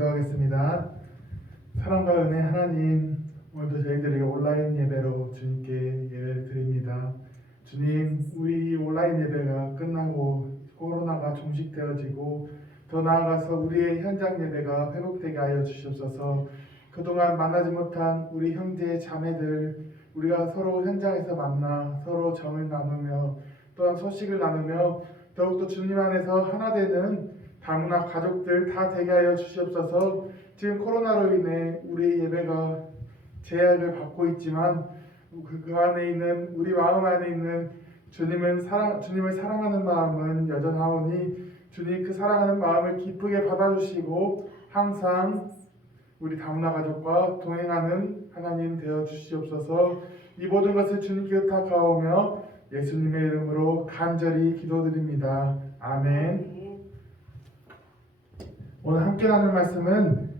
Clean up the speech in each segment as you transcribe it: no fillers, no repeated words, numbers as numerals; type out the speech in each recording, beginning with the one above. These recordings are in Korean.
기도하겠습니다. 사랑과 은혜 하나님, 오늘도 저희들에게 온라인 예배로 주님께 예배를 드립니다. 주님, 우리 온라인 예배가 끝나고 코로나가 종식되어지고 더 나아가서 우리의 현장 예배가 회복되게 하여 주시옵소서. 그동안 만나지 못한 우리 형제 자매들, 우리가 서로 현장에서 만나 서로 정을 나누며 또한 소식을 나누며 더욱더 주님 안에서 하나 되는 다문화 가족들 다 되게 하여 주시옵소서. 지금 코로나로 인해 우리 예배가 제약을 받고 있지만 그 안에 있는 우리 마음 안에 있는 주님을 사랑하는 마음은 여전하오니 주님 그 사랑하는 마음을 기쁘게 받아주시고 항상 우리 다문화 가족과 동행하는 하나님 되어 주시옵소서. 이 모든 것을 주님께 의탁하오며 예수님의 이름으로 간절히 기도드립니다. 아멘. 오늘 함께 나눌 말씀은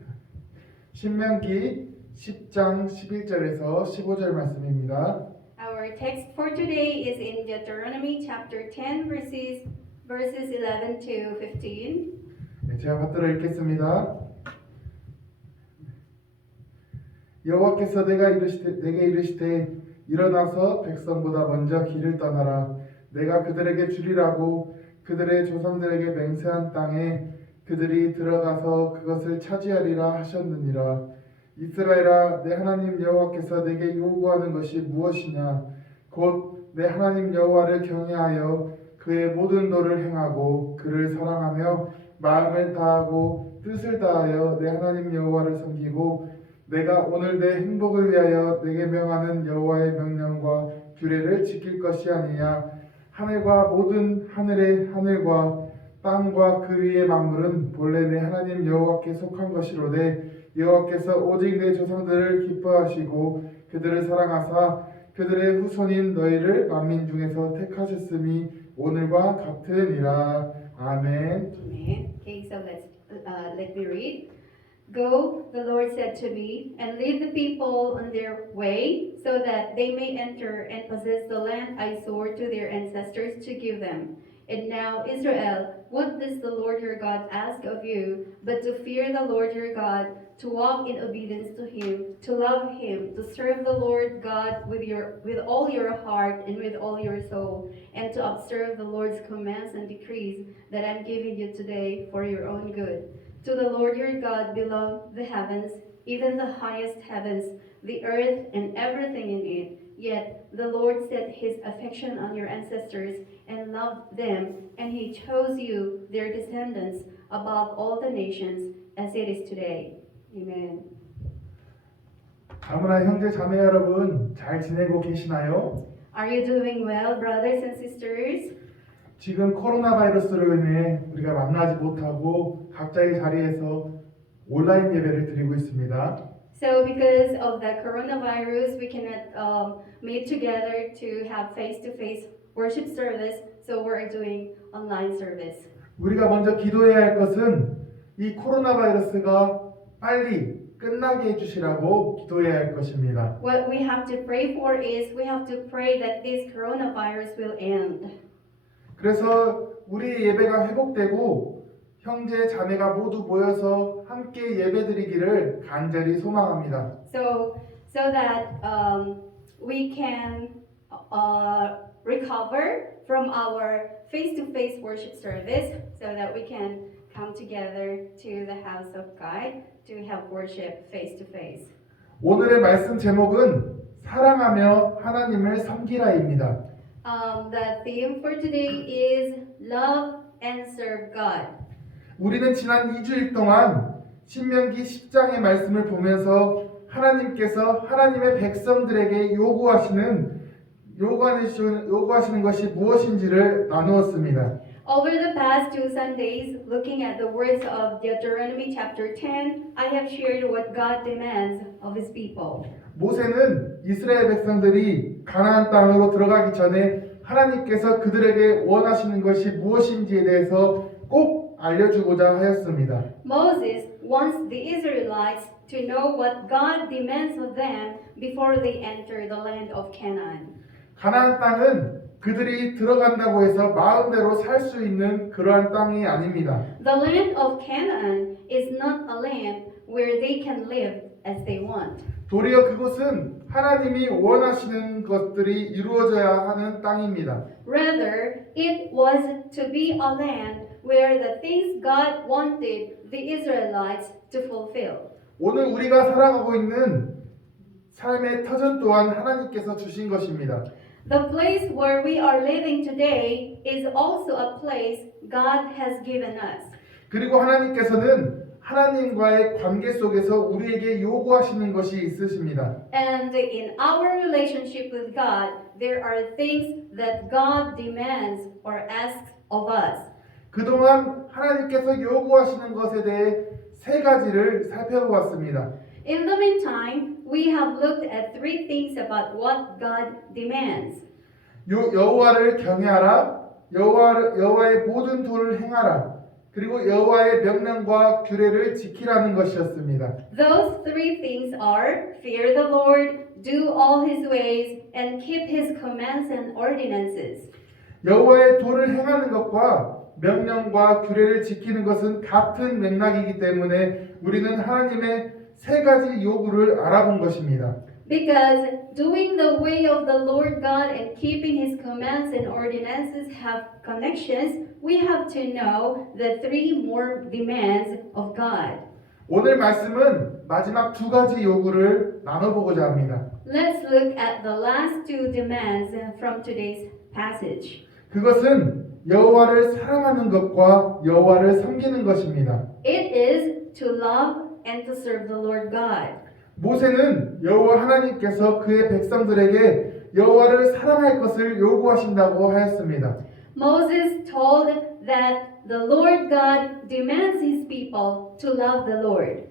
신명기 10장 11절에서 15절 말씀입니다. Our text for today is in Deuteronomy chapter 10 verses 11 to 15. 네, 제가 받들어 읽겠습니다. 여호와께서 내게 이르시되 일어나서 백성보다 먼저 길을 떠나라. 내가 그들에게 주리라고 그들의 조상들에게 맹세한 땅에 그들이 들어가서 그것을 차지하리라 하셨느니라. 이스라엘아, 내 하나님 여호와께서 내게 요구하는 것이 무엇이냐? 곧 내 하나님 여호와를 경외하여 그의 모든 도를 행하고 그를 사랑하며 마음을 다하고 뜻을 다하여 내 하나님 여호와를 섬기고 내가 오늘 내 행복을 위하여 내게 명하는 여호와의 명령과 규례를 지킬 것이 아니냐. 하늘과 모든 하늘의 하늘과 땅과 그 위의 만물은 본래 내 하나님 여호와께 속한 것이로되 여호와께서 오직 내 조상들을 기뻐하시고 그들을 사랑하사 그들의 후손인 너희를 만민 중에서 택하셨음이 오늘과 같으니라. 아멘. Amen. Okay, so let me read. Go, the Lord said to me, and lead the people on their way, so that they may enter and possess the land I swore to their ancestors to give them. And now, Israel, what does the Lord your God ask of you, but to fear the Lord your God, to walk in obedience to Him, to love Him, to serve the Lord God with all your heart and with all your soul, and to observe the Lord's commands and decrees that I'm giving you today for your own good. To the Lord your God belong the heavens, even the highest heavens, the earth and everything in it. Yet the Lord set His affection on your ancestors and loved them, and He chose you, their descendants, above all the nations, as it is today. Amen. 다문화 형제 자매 여러분, 잘 지내고 계시나요? Are you doing well, brothers and sisters? 지금 코로나 바이러스로 인해 우리가 만나지 못하고 각자의 자리에서 온라인 예배를 드리고 있습니다. So because of the coronavirus, we cannot meet together to have face-to-face worship service, so we're doing online service. 우리가 먼저 기도해야 할 것은 이 코로나 바이러스가 빨리 끝나게 해주시라고 기도해야 할 것입니다. What we have to pray for is we have to pray that this coronavirus will end. 그래서 우리 예배가 회복되고 형제 자매가 모두 모여서 함께 예배드리기를 간절히 소망합니다. So that we can recover from our face-to-face worship service, so that we can come together to the house of God to have worship face-to-face. 오늘의 말씀 제목은 사랑하며 하나님을 섬기라입니다. The theme for today is love and serve God. 우리는 지난 2주일 동안 신명기 10장의 말씀을 보면서 하나님께서 하나님의 백성들에게 요구하시는 것이 무엇인지를 나누었습니다. Over the past 2 Sundays, looking at the words of Deuteronomy chapter 10, I have shared what God demands of His people. 모세는 이스라엘 백성들이 가나안 땅으로 들어가기 전에 하나님께서 그들에게 원하시는 것이 무엇인지에 대해서 꼭 알려주고자 하였습니다. Moses wants the Israelites to know what God demands of them before they enter the land of Canaan. 가나안 땅은 그들이 들어간다고 해서 마음대로 살 수 있는 그러한 땅이 아닙니다. The land of Canaan is not a land where they can live as they want. 도리어 그곳은 하나님이 원하시는 것들이 이루어져야 하는 땅입니다. Rather, it was to be a land where the things God wanted the Israelites to fulfill. 오늘 우리가 살아가고 있는 삶의 터전 또한 하나님께서 주신 것입니다. The place where we are living today is also a place God has given us. 그리고 하나님께서는 하나님과의 관계 속에서 우리에게 요구하시는 것이 있으십니다. And in our relationship with God, there are things that God demands or asks of us. 그동안 하나님께서 요구하시는 것에 대해 세 가지를 살펴보았습니다. In the meantime, we have looked at three things about what God demands. 여호와를 경외하라, 여호와의 모든 도를 행하라, 그리고 여호와의 명령과 규례를 지키라는 것이었습니다. Those three things are fear the Lord, do all his ways, and keep his commands and ordinances. 여호와의 도를 행하는 것과 명령과 규례를 지키는 것은 같은 맥락이기 때문에 우리는 하나님의 세 가지 요구를 알아본 것입니다. Because doing the way of the Lord God and keeping his commands and ordinances have connections, we have to know the three more demands of God. 오늘 말씀은 마지막 두 가지 요구를 나눠보고자 합니다. Let's look at the last two demands from today's passage. 그것은 여호와를 사랑하는 것과 여호와를 섬기는 것입니다. It is to love and to serve the Lord God. 모세는 여호와 하나님께서 그의 백성들에게 여호와를 사랑할 것을 요구하신다고 하였습니다. Moses told that the Lord God demands his people to love the Lord.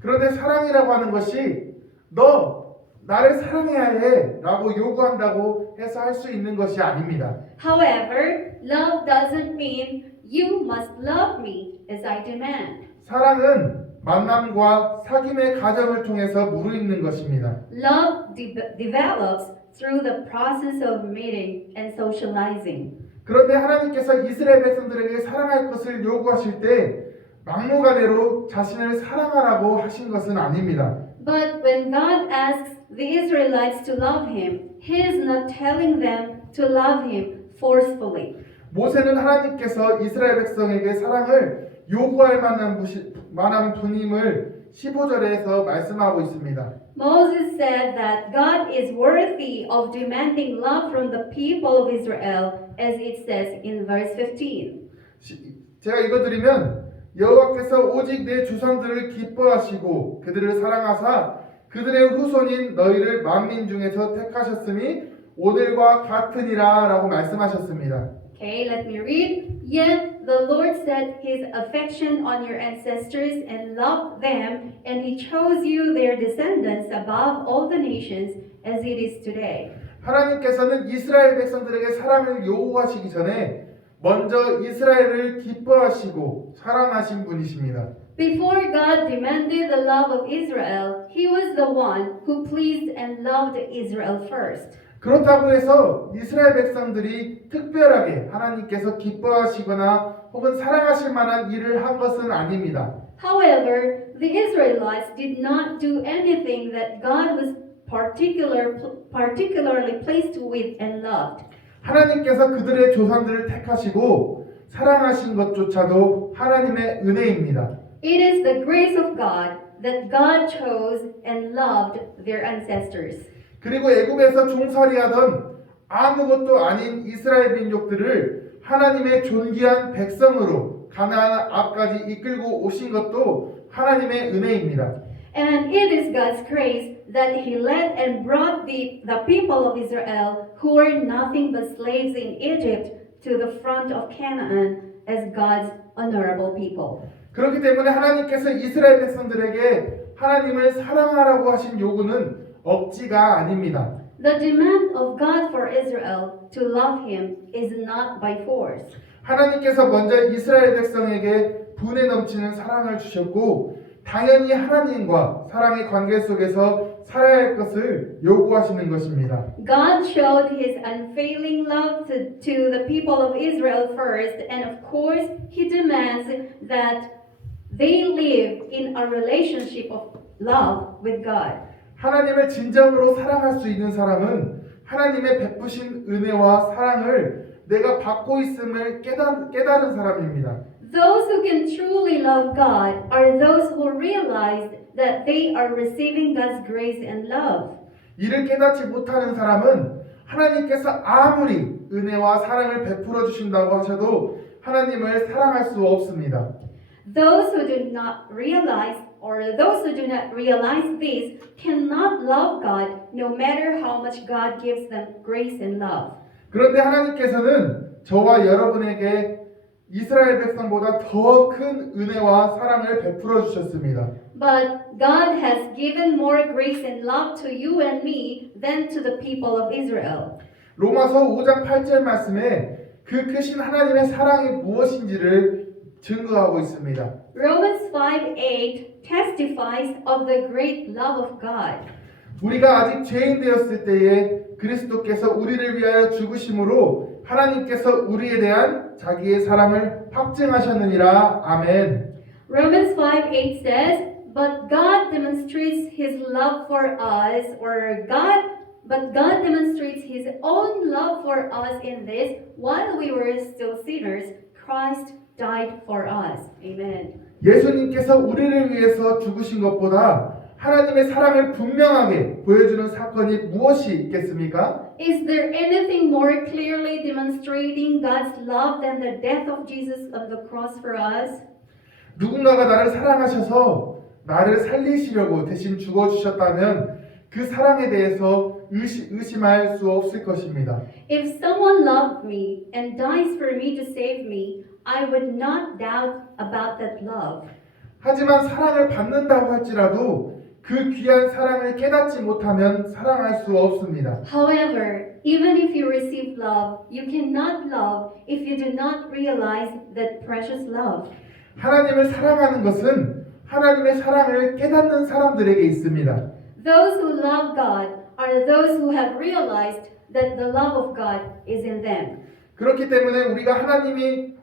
그런데 사랑이라고 하는 것이 너 나를 사랑해야 해 라고 요구한다고 해서 할 수 있는 것이 아닙니다. However, love doesn't mean you must love me as I demand. 사랑은 만남과 사귐의 과정을 통해서 무르익는 것입니다. Love develops through the process of meeting and socializing. 그런데 하나님께서 이스라엘 백성들에게 사랑할 것을 요구하실 때 막무가내로 자신을 사랑하라고 하신 것은 아닙니다. But when God asks the Israelites to love him, he is not telling them to love him forcefully. 모세는 하나님께서 이스라엘 백성에게 사랑을 요구할 만한 분임을 15절에서 말씀하고 있습니다. Moses said that God is worthy of demanding love from the people of Israel, as it says in verse 15. 제가 읽어드리면 여호와께서 오직 내 조상들을 기뻐하시고 그들을 사랑하사 그들의 후손인 너희를 만민 중에서 택하셨으니 오늘과 같으니라 라고 말씀하셨습니다. Okay, let me read. Yet the Lord set his affection on your ancestors and loved them, and he chose you, their descendants, above all the nations, as it is today. 하나님께서는 이스라엘 백성들에게 사랑을 요구하시기 전에 먼저 이스라엘을 기뻐하시고 사랑하신 분이십니다. Before God demanded the love of Israel, he was the one who pleased and loved Israel first. 그렇다고 해서 이스라엘 백성들이 특별하게 하나님께서 기뻐하시거나 혹은 사랑하실 만한 일을 한 것은 아닙니다. However, the Israelites did not do anything that God was particularly pleased with and loved. 하나님께서 그들의 조상들을 택하시고 사랑하신 것조차도 하나님의 은혜입니다. It is the grace of God that God chose and loved their ancestors. 그리고 애굽에서 종살이하던 아무것도 아닌 이스라엘 민족들을 하나님의 존귀한 백성으로 가나안 앞까지 이끌고 오신 것도 하나님의 은혜입니다. And it is God's grace that He led and brought the people of Israel, who were nothing but slaves in Egypt, to the front of Canaan as God's honorable people. 그렇기 때문에 하나님께서 이스라엘 백성들에게 하나님을 사랑하라고 하신 요구는 억지가 아닙니다. The demand of God for Israel to love Him is not by force. 하나님께서 먼저 이스라엘 백성에게 분에 넘치는 사랑을 주셨고 당연히 하나님과 사랑의 관계 속에서 살아야 할 것을 요구하시는 것입니다. God showed his unfailing love to the people of Israel first, and of course, he demands that they live in a relationship of love with God. 하나님을 진정으로 사랑할 수 있는 사람은 하나님의 베푸신 은혜와 사랑을 내가 받고 있음을 깨달은 사람입니다. Those who can truly love God are those who realize that they are receiving God's grace and love. 이를 깨닫지 못하는 사람은 하나님께서 아무리 은혜와 사랑을 베풀어 주신다고 하셔도 하나님을 사랑할 수 없습니다. Those who do not realize this cannot love God no matter how much God gives them grace and love. 그런데 하나님께서는 저와 여러분에게 이스라엘 백성보다 더 큰 은혜와 사랑을 베풀어 주셨습니다. But God has given more grace and love to you and me than to the people of Israel. 로마서 5장 8절 말씀에 그 크신 하나님의 사랑이 무엇인지를 증거하고 있습니다. Romans 5:8 testifies of the great love of God. 우리가 아직 죄인 되었을 때에 그리스도께서 우리를 위하여 죽으심으로 하나님께서 우리에 대한 자기의 사랑을 확증하셨느니라. 아멘. Romans 5:8 says, "But God demonstrates His love for us, but God demonstrates His own love for us in this: while we were still sinners, Christ died for us." Amen. 예수님께서 우리를 위해서 죽으신 것보다 하나님의 사랑을 분명하게 보여주는 사건이 무엇이 있겠습니까? Is there anything more clearly demonstrating God's love than the death of Jesus on the cross for us? 누군가가 나를 사랑하셔서 나를 살리시려고 대신 죽어주셨다면 그 사랑에 대해서 의심할 수 없을 것입니다. If someone loved me and dies for me to save me, I would not doubt about that love. 하지만 사랑을 받는다고 할지라도 그 귀한 사랑을 깨닫지 못하면 사랑할 수 없습니다. However, even if you receive love, you cannot love if you do not realize that precious love. 하나님을 사랑하는 것은 하나님의 사랑을 깨닫는 사람들에게 있습니다. Those who love God are those who have realized that the love of God is in them. 그렇기 때문에 우리가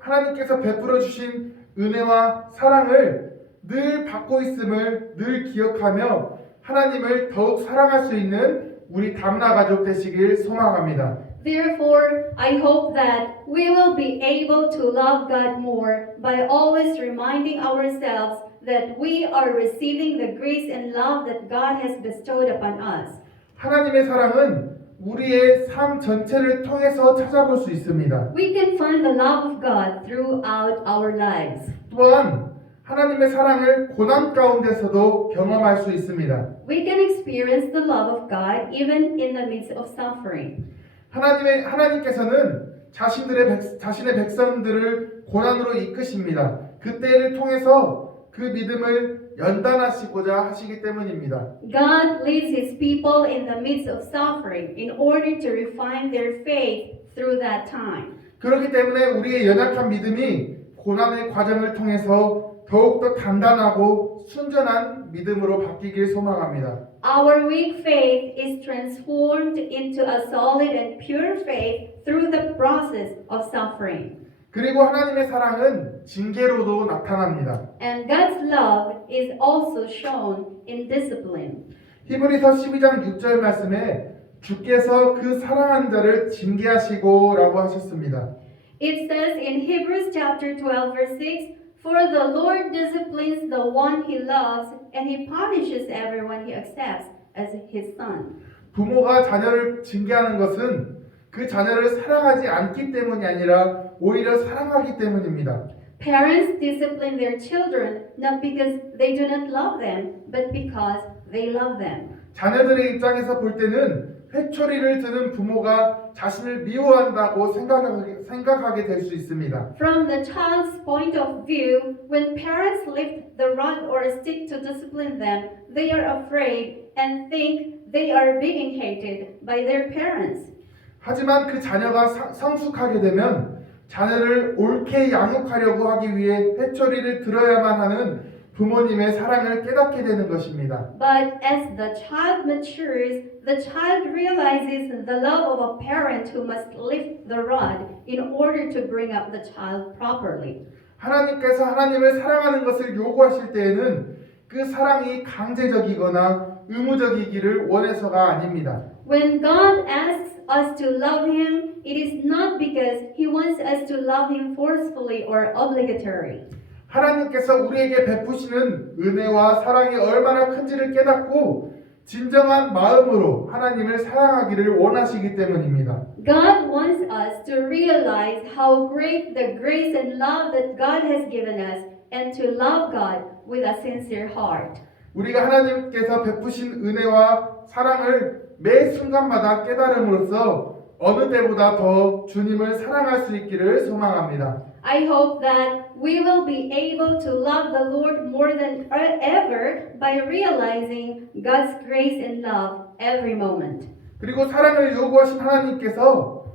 하나님께서 베풀어 주신 은혜와 사랑을 늘 받고 있음을 늘 기억하며 하나님을 더욱 사랑할 수 있는 우리 담나 가족 되시길 소망합니다. Therefore, I hope that we will be able to love God more by always reminding ourselves that we are receiving the grace and love that God has bestowed upon us. 하나님의 사랑은 우리의 삶 전체를 통해서 찾아볼 수 있습니다. We can find the love of God throughout our lives. 또한 하나님의 사랑을 고난 가운데서도 경험할 수 있습니다. We can experience the love of God even in the midst of suffering. 하나님께서는 자신의 백성들을 고난으로 이끄십니다. 그때를 통해서 그 믿음을 연단하시고자 하시기 때문입니다. God leads His people in the midst of suffering in order to refine their faith through that time. 그렇기 때문에 우리의 연약한 믿음이 고난의 과정을 통해서 더욱더 단단하고 순전한 믿음으로 바뀌길 소망합니다. Our weak faith is transformed into a solid and pure faith through the process of suffering. 그리고 하나님의 사랑은 징계로도 나타납니다. And God's love is also shown in discipline. 히브리서 12장 6절 말씀에 주께서 그 사랑하는 자를 징계하시고라고 하셨습니다. It says in Hebrews chapter 12 verse 6, "For the Lord disciplines the one He loves, and He punishes everyone He accepts as His son." 부모가 자녀를 징계하는 것은 그 자녀를 사랑하지 않기 때문이 아니라 오히려 사랑하기 때문입니다. Parents discipline their children not because they do not love them, but because they love them. 자녀들의 입장에서 볼 때는 회초리를 드는 부모가 자신을 미워한다고 생각하게 될 수 있습니다. From the child's point of view, when parents lift the rod or stick to discipline them, they are afraid and think they are being hated by their parents. 하지만 그 자녀가 성숙하게 되면 자녀를 옳게 양육하려고 하기 위해 회초리를 들어야만 하는 부모님의 사랑을 깨닫게 되는 것입니다. But as the child matures, the child realizes the love of a parent who must lift the rod in order to bring up the child properly. 하나님께서 하나님을 사랑하는 것을 요구하실 때에는 그 사랑이 강제적이거나 의무적이기를 원해서가 아닙니다. When God asks us to love Him, it is not because He wants us to love Him forcefully or obligatory. 하나님께서 우리에게 베푸시는 은혜와 사랑이 얼마나 큰지를 깨닫고 진정한 마음으로 하나님을 사랑하기를 원하시기 때문입니다. God wants us to realize how great the grace and love that God has given us and to love God with a sincere heart. 우리가 하나님께서 베푸신 은혜와 사랑을 매 순간마다 깨달음으로써 어느 때보다 더 주님을 사랑할 수 있기를 소망합니다. I hope that we will be able to love the Lord more than ever by realizing God's grace and love every moment. 그리고 사랑을 요구하신 하나님께서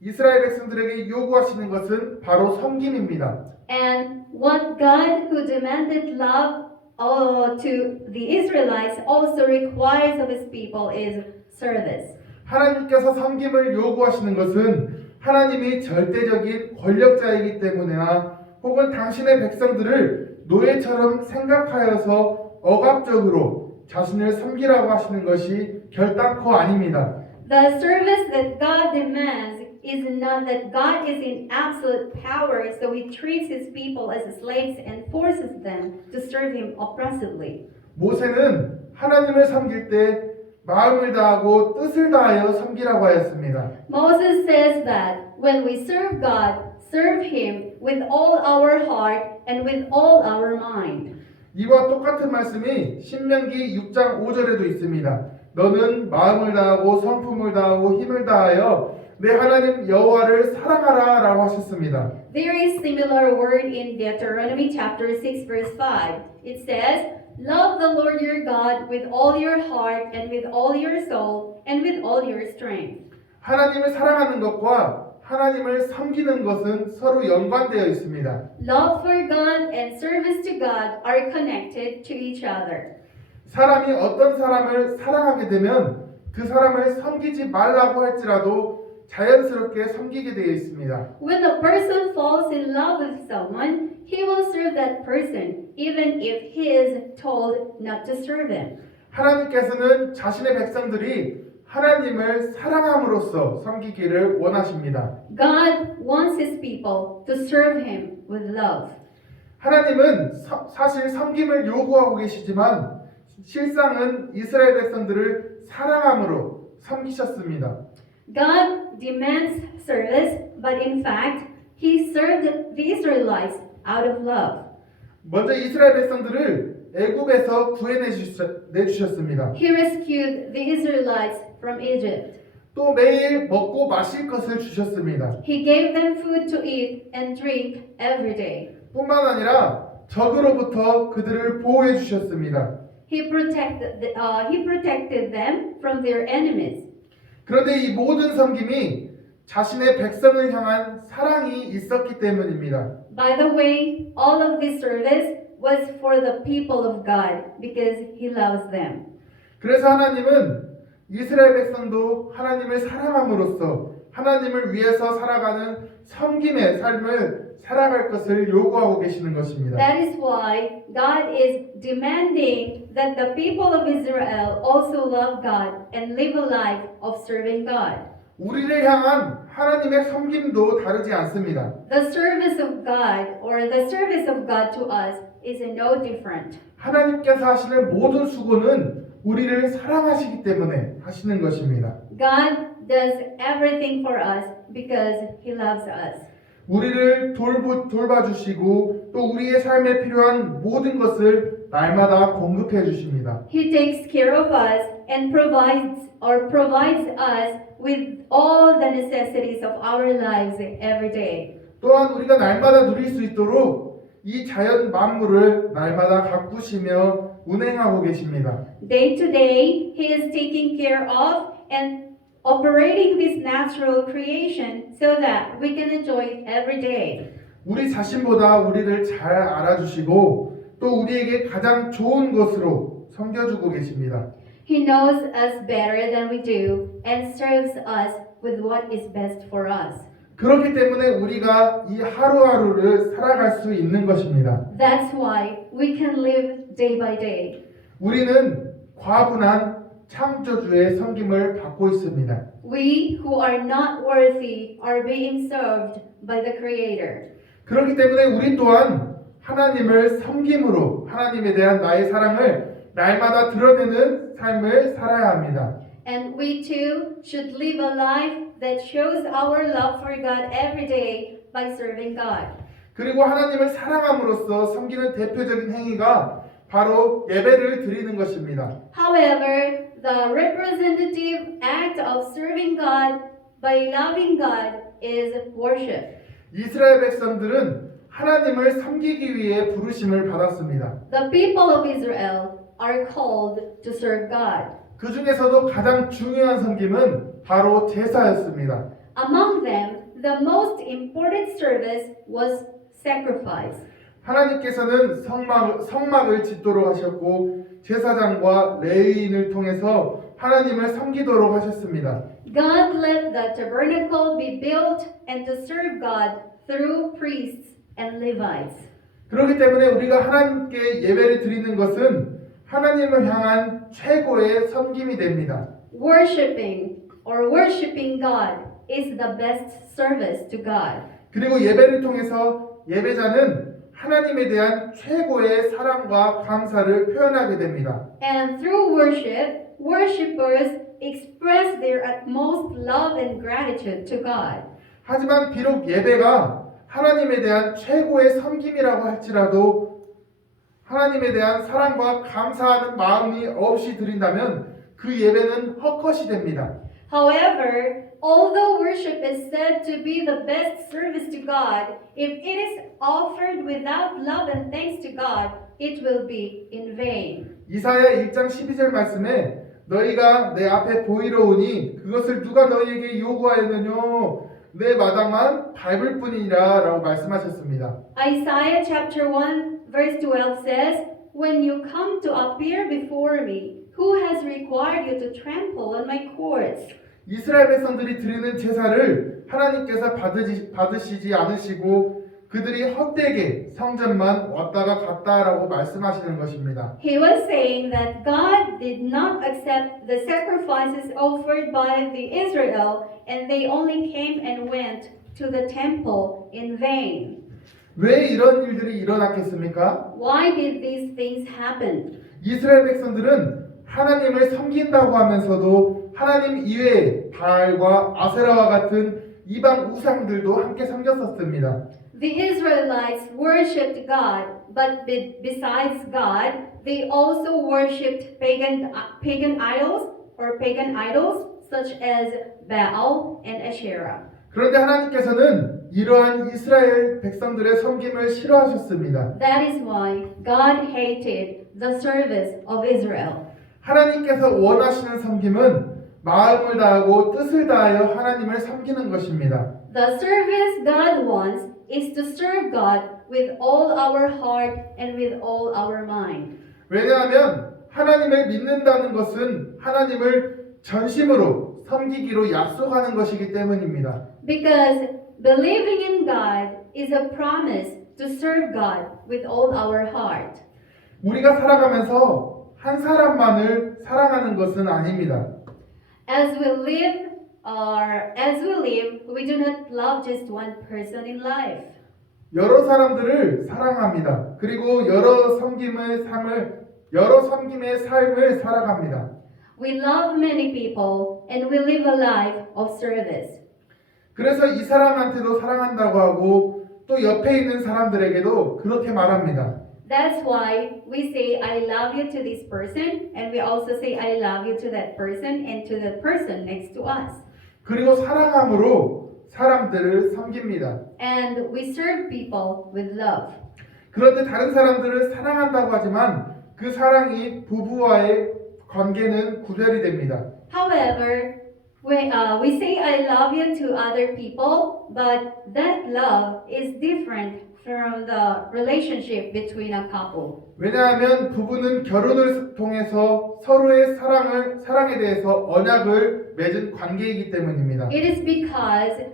이스라엘 백성들에게 요구하시는 것은 바로 섬김입니다. And what God who demanded love to the Israelites also requires of His people is service. 하나님께서 섬김을 요구하시는 것은 하나님이 절대적인 권력자이기 때문이나 혹은 당신의 백성들을 노예처럼 생각하여서 억압적으로 자신을 섬기라고 하시는 것이 결단코 아닙니다. The service that God demands is not that God is in absolute power, so He treats His people as slaves and forces them to serve Him oppressively. 모세는 하나님을 섬길 때 마음을 다하고 뜻을 다하여 섬기라고 하였습니다. Moses says that when we serve God, serve Him with all our heart and with all our mind. 이와 똑같은 말씀이 신명기 6장 5절에도 있습니다. 너는 마음을 다하고 성품을 다하고 힘을 다하여 내 하나님 여호와를 사랑하라 라고 하셨습니다. There is similar word in Deuteronomy chapter 6 verse 5. It says, love the Lord your God with all your heart and with all your soul and with all your strength. 하나님을 사랑하는 것과 하나님을 섬기는 것은 서로 연관되어 있습니다. Love for God and service to God are connected to each other. 사람이 어떤 사람을 사랑하게 되면 그 사람을 섬기지 말라고 할지라도 자연스럽게 섬기게 되어 있습니다. When a person falls in love with someone, he will serve that person even if he is told not to serve him. 하나님께서는 자신의 백성들이 하나님을 사랑함으로써 섬기기를 원하십니다. God wants His people to serve Him with love. 하나님은 사실 섬김을 요구하고 계시지만 실상은 이스라엘 백성들을 사랑함으로 섬기셨습니다. God demands service, but in fact, He served the Israelites out of love. 먼저 이스라엘 백성들을 애굽에서 구해내주셨습니다. He rescued the Israelites from Egypt. 또 매일 먹고 마실 것을 주셨습니다. He gave them food to eat and drink every day. 뿐만 아니라 적으로부터 그들을 보호해 주셨습니다. He protected them from their enemies. 그런데 이 모든 섬김이 자신의 백성을 향한 사랑이 있었기 때문입니다. By the way, all of this service was for the people of God because He loves them. 그래서 하나님은 이스라엘 백성도 하나님을 사랑함으로써 하나님을 위해서 살아가는 섬김의 삶을 살아갈 것을 요구하고 계시는 것입니다. That is why God is demanding that the people of Israel also love God and live a life of serving God. 우리를 향한 하나님의 섬김도 다르지 않습니다. The service of God or the service of God to us is no different. 하나님께서 하시는 모든 수고는 우리를 사랑하시기 때문에 하시는 것입니다. God does everything for us because He loves us. 우리를 돌봐주시고 또 우리의 삶에 필요한 모든 것을 날마다 공급해 주십니다. He takes care of us and provides us with all the necessities of our lives every day. 또한 우리가 날마다 누릴 수 있도록 이 자연 만물을 날마다 가꾸시며 운행하고 계십니다. Day to day, He is taking care of and operating this natural creation so that we can enjoy it every day. 우리 자신보다 우리를 잘 알아주시고 또 우리에게 가장 좋은 것으로 섬겨주고 계십니다. He knows us better than we do and serves us with what is best for us. 그렇기 때문에 우리가 이 하루하루를 살아갈 수 있는 것입니다. That's why we can live day by day. 우리는 과분한 창조주의 섬김을 받고 있습니다. We who are not worthy are being served by the Creator. 그렇기 때문에 우리 또한 하나님을 섬김으로 하나님에 대한 나의 사랑을 날마다 드러내는 삶을 살아야 합니다. And we too should live a life that shows our love for God every day by serving God. 그리고 하나님을 사랑함으로써 섬기는 대표적인 행위가 바로 예배를 드리는 것입니다. However, the representative act of serving God by loving God is worship. 이스라엘 백성들은 하나님을 섬기기 위해 부르심을 받았습니다. The people of Israel are called to serve God. 그 중에서도 가장 중요한 섬김은 바로 제사였습니다. Among them, the most important service was sacrifice. 하나님께서는 성막을 짓도록 하셨고 제사장과 레위인을 통해서 하나님을 섬기도록 하셨습니다. God let the tabernacle be built and to serve God through priests and Levites. 그렇기 때문에 우리가 하나님께 예배를 드리는 것은 하나님을 향한 최고의 섬김이 됩니다. Worshiping God is the best service to God. 그리고 예배를 통해서 예배자는 하나님에 대한 최고의 사랑과 감사를 표현하게 됩니다. And through worship, worshipers express their utmost love and gratitude to God. 하지만 비록 예배가 하나님에 대한 최고의 섬김이라고 할지라도 하나님에 대한 사랑과 감사하는 마음이 없이 드린다면 그 예배는 헛것이 됩니다. However, although worship is said to be the best service to God, if it is offered without love and thanks to God, it will be in vain. 이사야 1장 12절 말씀에 너희가 내 앞에 보이러 오니 그것을 누가 너희에게 요구하였느뇨 내 마당만 밟을 뿐이니라 라고 말씀하셨습니다. Isaiah chapter 1 verse 12 says, When you come to appear before me, who has required you to trample on my courts? 이스라엘 백성들이 드리는 제사를 하나님께서 받으시지 않으시고 그들이 헛되게 성전만 왔다가 갔다라고 말씀하시는 것입니다. He was saying that God did not accept the sacrifices offered by the Israel and they only came and went to the temple in vain. 왜 이런 일들이 일어났겠습니까? Why did these things happen? 이스라엘 백성들은 하나님을 섬긴다고 하면서도 하나님 이외에 바알과 아세라와 같은 이방 우상들도 함께 섬겼었습니다. The Israelites worshipped God, but besides God, they also worshipped pagan idols or pagan idols such as Baal and Asherah. 그런데 하나님께서는 이러한 이스라엘 백성들의 섬김을 싫어하셨습니다. That is why God hated the service of Israel. 하나님께서 원하시는 섬김은 마음을 다하고 뜻을 다하여 하나님을 섬기는 것입니다. The service God wants is to serve God with all our heart and with all our mind. 왜냐하면 하나님을 믿는다는 것은 하나님을 전심으로 섬기기로 약속하는 것이기 때문입니다. Because believing in God is a promise to serve God with all our heart. 우리가 살아가면서 한 사람만을 사랑하는 것은 아닙니다. As we live, we do not love just one person in life. 여러 사람들을 사랑합니다. 그리고 여러 섬김의 삶을 살아갑니다. We love many people and we live a life of service. 그래서 이 사람한테도 사랑한다고 하고 또 옆에 있는 사람들에게도 그렇게 말합니다. That's why we say I love you to this person and we also say I love you to that person and to the person next to us. 그리고 사랑함으로 사람들을 섬깁니다. And we serve people with love. 그런데 다른 사람들을 사랑한다고 하지만 그 사랑이 부부와의 관계는 구별이 됩니다. However, We say I love you to other people, but that love is different from the relationship between a couple. 왜냐하면 부부는 결혼을 통해서 서로의 사랑에 대해서 언약을 맺은 관계이기 때문입니다. It is because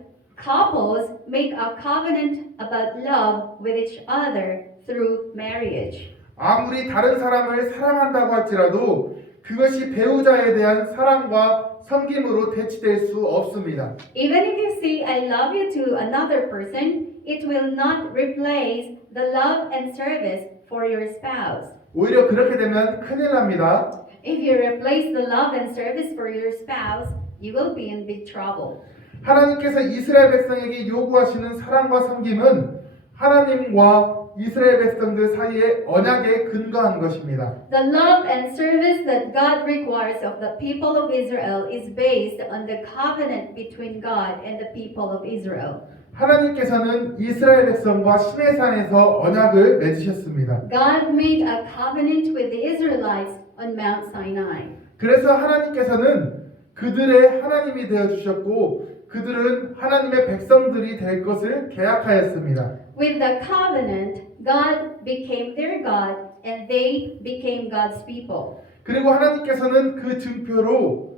couples make a covenant about love with each other through marriage. 아무리 다른 사람을 사랑한다고 할지라도 그것이 배우자에 대한 사랑과 섬김으로 대치될 수 없습니다. Even if you say I love you to another person, it will not replace the love and service for your spouse. 오히려 그렇게 되면 큰일 납니다. If you replace the love and service for your spouse, you will be in big trouble. 하나님께서 이스라엘 백성에게 요구하시는 사랑과 섬김은 하나님과 이스라엘 백성들 사이의 언약에 근거한 것입니다. The love and service that God requires of the people of Israel is based on the covenant between God and the people of Israel. 하나님께서는 이스라엘 백성과 시내산에서 언약을 맺으셨습니다. God made a covenant with the Israelites on Mount Sinai. 그래서 하나님께서는 그들의 하나님이 되어 주셨고 그들은 하나님의 백성들이 될 것을 계약하였습니다. With the covenant, God became their God and they became God's people. 그리고 하나님께서는 그 증표로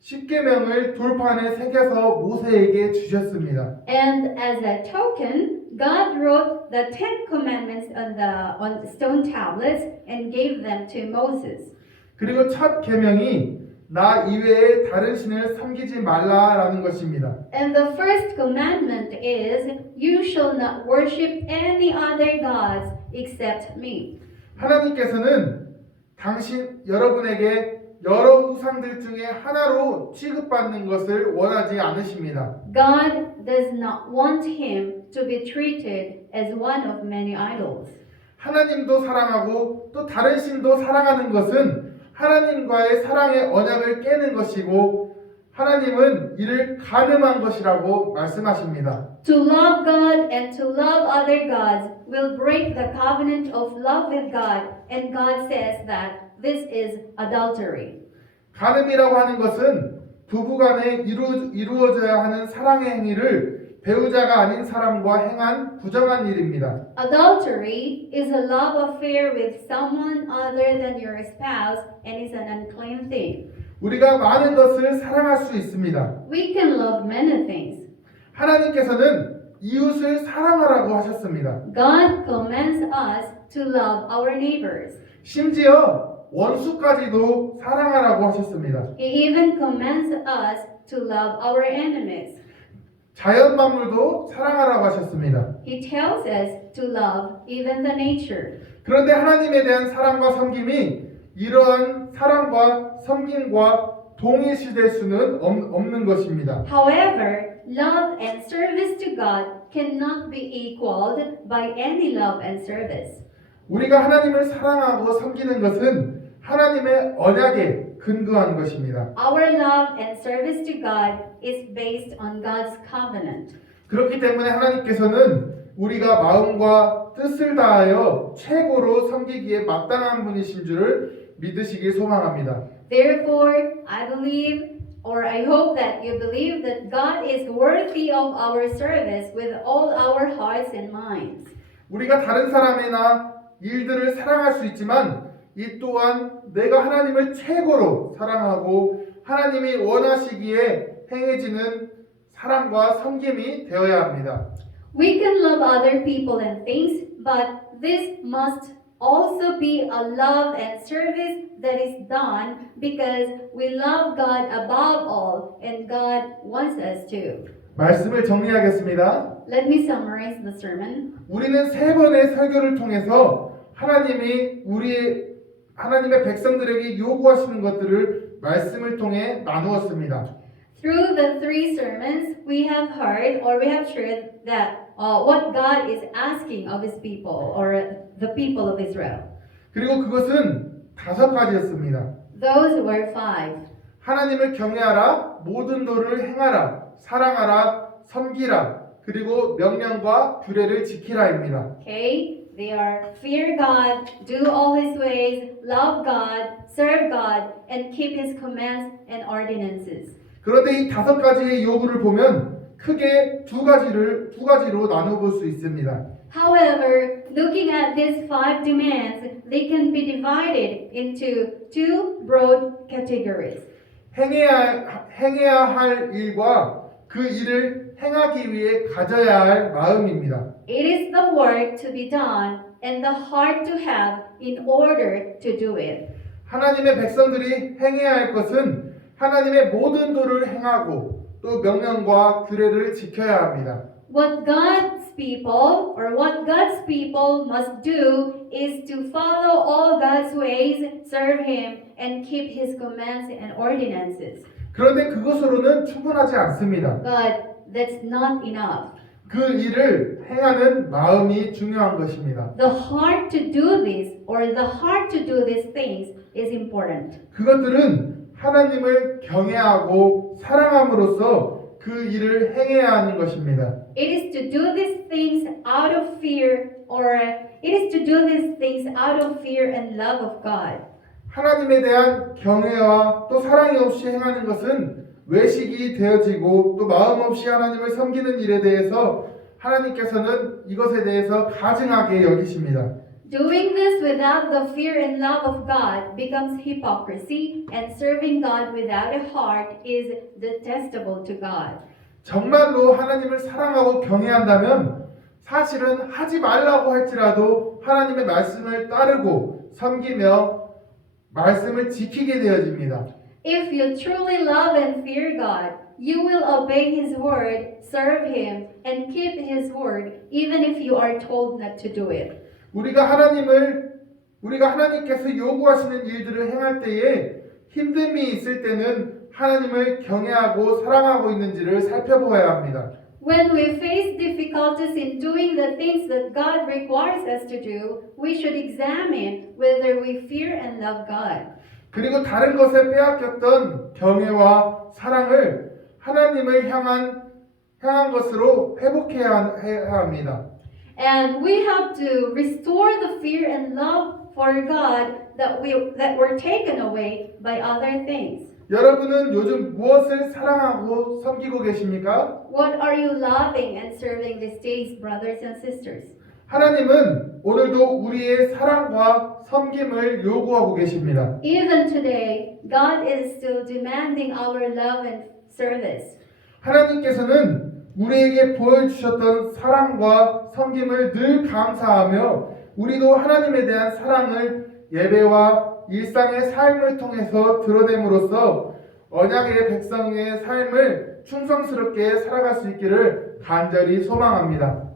십계명을 돌판에 새겨서 모세에게 주셨습니다. And as a token, God wrote the 10 commandments on stone tablets and gave them to Moses. 그리고 첫 계명이 나 이외에 다른 신을 섬기지 말라라는 것입니다. And the first commandment is, you shall not worship any other gods except me. 하나님께서는 여러분에게 여러 우상들 중에 하나로 취급받는 것을 원하지 않으십니다. God does not want him to be treated as one of many idols. 하나님도 사랑하고 또 다른 신도 사랑하는 것은 하나님과의 사랑의 언약을 깨는 것이고 하나님은 이를 간음한 것이라고 말씀하십니다. To love God and to love other gods will break the covenant of love with God, and God says that this is adultery. 간음이라고 하는 것은 부부간에 이루어져야 하는 사랑의 행위를 배우자가 아닌 사람과 행한 부정한 일입니다. Adultery is a love affair with someone other than your spouse and is an unclean thing. 우리가 많은 것을 사랑할 수 있습니다. We can love many things. 하나님께서는 이웃을 사랑하라고 하셨습니다. God commands us to love our neighbors. 심지어 원수까지도 사랑하라고 하셨습니다. He even commands us to love our enemies. 자연 만물도 사랑하라고 하셨습니다. He tells us to love even the nature. 그런데 하나님에 대한 사랑과 섬김이 이러한 사랑과 섬김과 동일시될 수는 없는 것입니다. However, love and service to God cannot be equaled by any love and service. 우리가 하나님을 사랑하고 섬기는 것은 하나님의 언약에 근거한 것입니다. Our love and service to God is based on God's covenant. 그렇기 때문에 하나님께서는 우리가 마음과 뜻을 다하여 최고로 섬기기에 마땅한 분이신 줄을 믿으시길 소망합니다. Therefore, I believe or I hope that you believe that God is worthy of our service with all our hearts and minds. 우리가 다른 사람이나 일들을 사랑할 수 있지만 이 또한 내가 하나님을 최고로 사랑하고 하나님이 원하시기에 행해지는 사랑과 섬김이 되어야 합니다. We can love other people and things, but this must also be a love and service that is done because we love God above all and God wants us to. 말씀을 정리하겠습니다. Let me summarize the sermon. 우리는 세 번의 설교를 통해서 하나님의 백성들에게 요구하시는 것들을 말씀을 통해 나누었습니다. Through the 3 sermons, we have heard or we have shared that what God is asking of His people or the people of Israel. 그리고 그것은 5가지였습니다. Those were 5. 하나님을 경외하라, 모든 도를 행하라, 사랑하라, 섬기라, 그리고 명령과 규례를 지키라입니다. Okay, they are fear God, do all His ways, love God, serve God, and keep His commands and ordinances. 그런데 이 5가지의 요구를 보면 크게 두 가지로 나눠볼 수 있습니다. However, looking at these 5 demands, they can be divided into 2 broad categories. 행해야 할 일과 그 일을 행하기 위해 가져야 할 마음입니다. It is the work to be done and the heart to have in order to do it. 하나님의 백성들이 행해야 할 것은 하나님의 모든 도를 행하고 또 명령과 규례를 지켜야 합니다. What God's people must do is to follow all God's ways, serve Him, and keep His commands and ordinances. 그런데 그것으로는 충분하지 않습니다. But that's not enough. 그 일을 행하는 마음이 중요한 것입니다. The heart to do this or the heart to do these things is important. 그것들은 하나님을 경외하고 사랑함으로써 그 일을 행해야 하는 것입니다. It is to do these things out of fear and love of God. 하나님에 대한 경외와 또 사랑이 없이 행하는 것은 외식이 되어지고 또 마음 없이 하나님을 섬기는 일에 대해서 하나님께서는 이것에 대해서 가증하게 여기십니다. Doing this without the fear and love of God becomes hypocrisy, and serving God without a heart is detestable to God. 정말로 하나님을 사랑하고 경외한다면 사실은 하지 말라고 할지라도 하나님의 말씀을 따르고 섬기며 말씀을 지키게 되어집니다. If you truly love and fear God, you will obey His word, serve Him, and keep His word, even if you are told not to do it. 우리가 하나님께서 요구하시는 일들을 행할 때에 힘듦이 있을 때는 하나님을 경외하고 사랑하고 있는지를 살펴보아야 합니다. When we face difficulties in doing the things that God requires us to do, we should examine whether we fear and love God. 그리고 다른 것에 빼앗겼던 경외와 사랑을 하나님을 향한 것으로 회복해야 합니다. And we have to restore the fear and love for God that were taken away by other things. 여러분은 요즘 무엇을 사랑하고 섬기고 계십니까? What are you loving and serving these days, brothers and sisters? 하나님은 오늘도 우리의 사랑과 섬김을 요구하고 계십니다. Even today, God is still demanding our love and service. 하나님께서는 우리에게 보여주셨던 사랑과 섬김을 늘 감사하며 우리도 하나님에 대한 사랑을 예배와 일상의 삶을 통해서 드러냄으로써 언약의 백성의 삶을 충성스럽게 살아갈 수 있기를 간절히 소망합니다.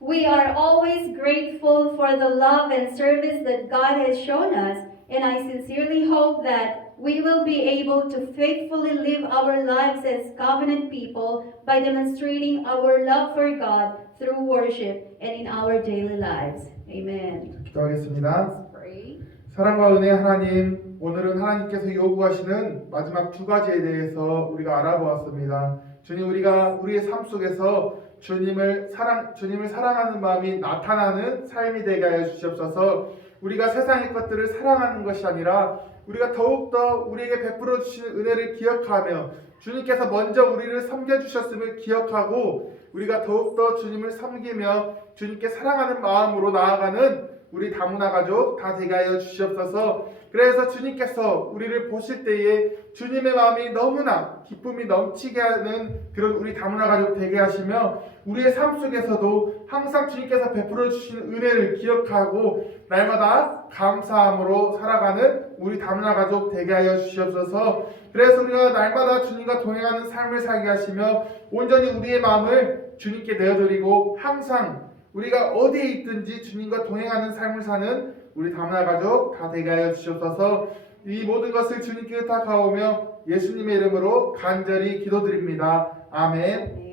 We are always grateful for the love and service that God has shown us, and I sincerely hope that we will be able to faithfully live our lives as covenant people by demonstrating our love for God through worship and in our daily lives. Amen. 기도하겠습니다. Let's pray. 사랑과 은혜 하나님, 오늘은 하나님께서 요구하시는 마지막 2가지에 대해서 우리가 알아보았습니다. 주님, 우리가 우리의 삶 속에서 주님을 사랑하는 마음이 나타나는 삶이 되게 하여 주시옵소서. 우리가 세상의 것들을 사랑하는 것이 아니라 우리가 더욱더 우리에게 베풀어 주시는 은혜를 기억하며 주님께서 먼저 우리를 섬겨주셨음을 기억하고 우리가 더욱더 주님을 섬기며 주님께 사랑하는 마음으로 나아가는 우리 다문화 가족 다 되게 하여 주시옵소서. 그래서 주님께서 우리를 보실 때에 주님의 마음이 너무나 기쁨이 넘치게 하는 그런 우리 다문화 가족 되게 하시며 우리의 삶 속에서도 항상 주님께서 베풀어 주시는 은혜를 기억하고 날마다 감사함으로 살아가는 우리 다문화 가족 되게 하여 주시옵소서. 그래서 우리가 날마다 주님과 동행하는 삶을 살게 하시며 온전히 우리의 마음을 주님께 내어드리고 항상 우리가 어디에 있든지 주님과 동행하는 삶을 사는 우리 다문화 가족 다 되게 하여 주시옵소서. 이 모든 것을 주님께 의탁하오며 예수님의 이름으로 간절히 기도드립니다. 아멘.